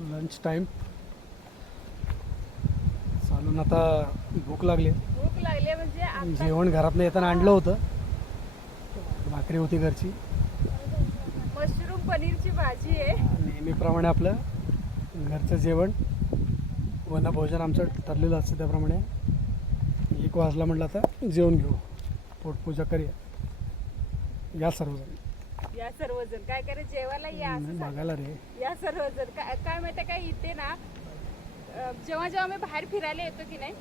Lunch time चालून आता भूक लागली. भूक लागली म्हणजे आता जेवण घरातनं येताना आणलं होतं. भाकरी होती घरची. मशरूम पनीरची भाजी आहे. नेहमीप्रमाणे आपलं घरचं जेवण. वनभोजन आमचं ठरलेलं असतं त्याप्रमाणे. एक वाजला म्हटलं आता जेवण घेऊ. पोटपूजा करूया. या सर्वजण. या सर्वजण. काय करे जेवायला या असं सांग. बघायला रे. या सर्वजण. काय काय माहिती काय इथे ना अं, जेव्हा जेव्हा मी बाहेर फिरायला येतो की नाही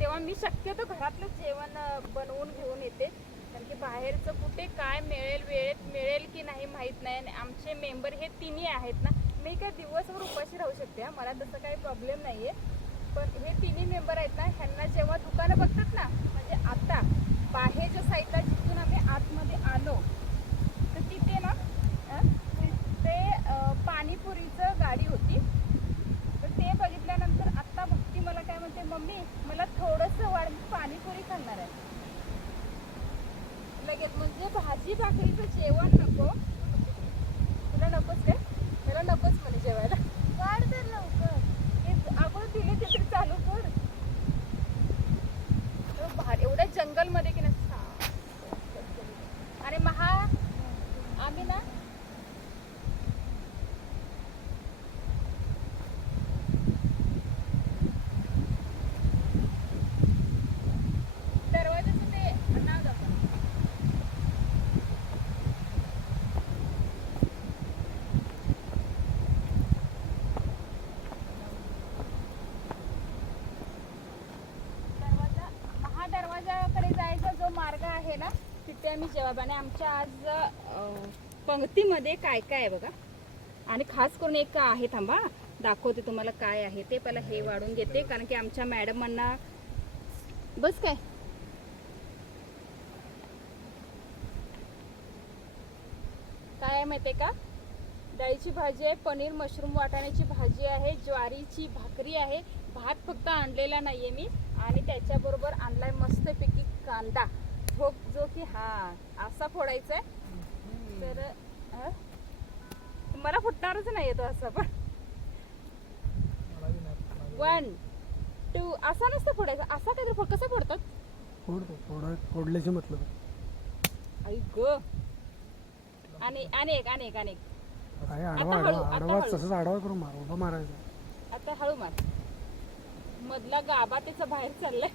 तेव्हा मी शक्यतो घरातलं जेवण अं, बनवून घेऊन येते. कारण की बाहेरचं कुठे काय मिळेल वेळेत मिळेल की नाही माहीत नाही. आणि आमचे मेंबर हे तिन्ही आहेत ना. मी काय दिवसभर उपाशी राहू शकते हा. मला तसं काही प्रॉब्लेम नाही आहे पण हे तिन्ही मेंबर आहेत ना ह्यांना जेव्हा दुकानं बघतात ना म्हणजे आता बाहेरच्या साईडला जिथून आम्ही आतमध्ये आलो Podgorice मार्ग ना तिथे आम्ही जवाब आणि आमच्या आज पंक्तीमध्ये काय काय आहे बघा. आणि खास करून एक आहे थांबा दाखवते तुम्हाला काय आहे. ते पहिला हे वाढून घेते कारण की आमच्या मॅडमांना बस काय? काय आहे माहिती का? डाळीची भाजी आहे पनीर मशरूम वाटाण्याची भाजी आहे ज्वारीची भाकरी आहे. भात फक्त आणलेला नाहीये मी. आणि त्याच्याबरोबर आणलाय मस्तपैकी कांदा. जो जो की हा असा फोडायचा आहे तर? मला फुटणारच नाही तो असा पण. वन टू असा नसतं फोडायचा. असा काहीतरी फोड कसं फोडतात? फोड फोड फोडल्याचे मतलब आई ग. आणि अनेक अनेक अनेक आता हळू, आडवा आता आडवा हळू. तसंच आडवा करून मार उभा मारायचा. आता हळू मार. मधला गाभा त्याचा बाहेर चाललाय.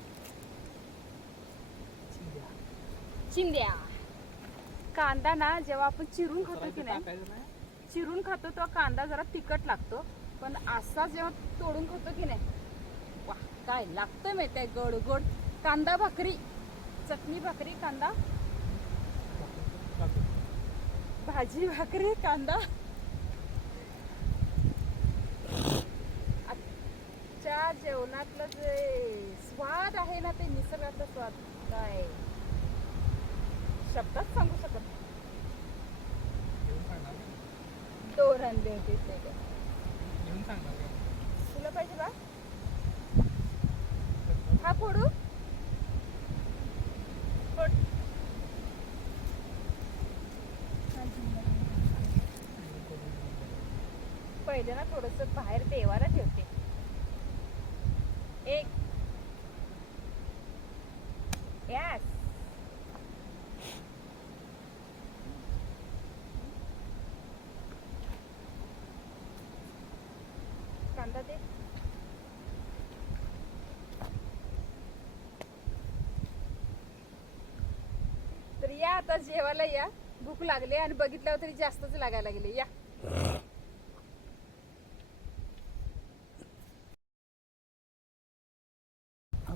चिंद्या कांदा ना जेव्हा आपण चिरून खातो की नाही चिरून खातो तो कांदा जरा तिखट लागतो. पण असा जेव्हा तोडून खातो की नाही वा काय लागतोय माहिती गोड गोड कांदा भाकरी चटणी भाकरी कांदा? भाजी भाकरी कांदा? आजच्या जेवणातलं जे स्वाद आहे ना ते निसर्गातलं स्वाद. काय? शब्दात सांगू शकत नाही. आणले होते काय. तुला पाहिजे बा हा फोडू. फोड. पहिले ना थोडस बाहेर देवाला ठेवते. एक कांदा दे तर या आता जेवायला या. भूक लागली आणि बघितल्यावर तरी जास्तच लागायला लागले. या.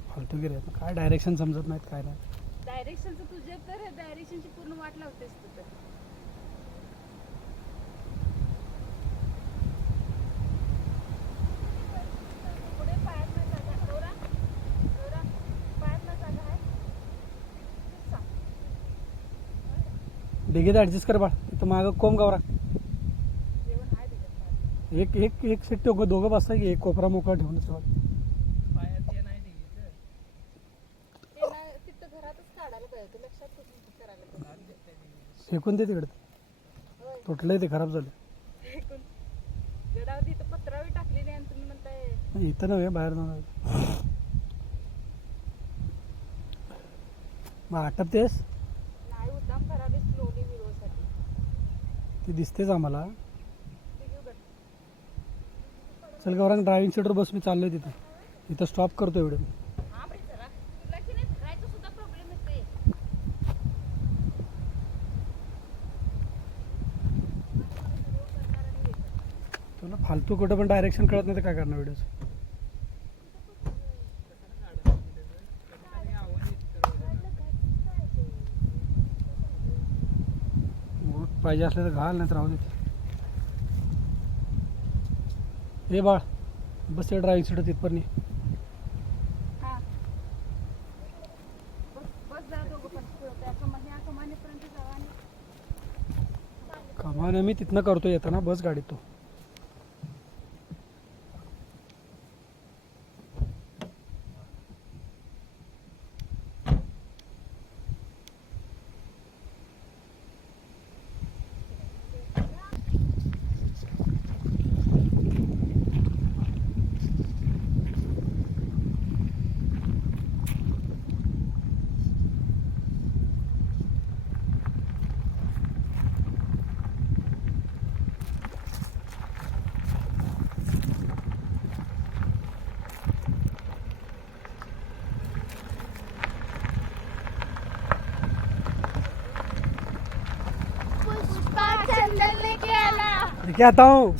फालतू गिरे काय डायरेक्शन समजत नाहीत काय नाही. डायरेक्शनचं तुझे तर डायरेक्शनची पूर्ण वाट लावतेस तू तर. डिगीत ॲडजस्ट कर बाळ. इथं मागं कोम गावरा. एक एक एक सीट दोघं दोघं बसता की एक कोपरा मोकळा ठेवून राहा. फेकून दे तिकडे. तुटलंय ते खराब झालं. इथं नव्हे बाहेर नव्हे मग आटपतेस? ती दिसतेच आम्हाला. चल गौरांग ड्रायव्हिंग सीटवर बस मी चाललोय तिथं. इथं स्टॉप करतो एवढं तुला फालतू कुठं पण डायरेक्शन कळत नाही तर काय करणार व्हिडिओ पाहिजे असले तर घाल नाही तर राहू देते हे बाळ बस ते ड्रायव्हिंग सीट हा. आणि कमाने मी तिथनं करतो येताना बस गाडीत तो. Obrigadão.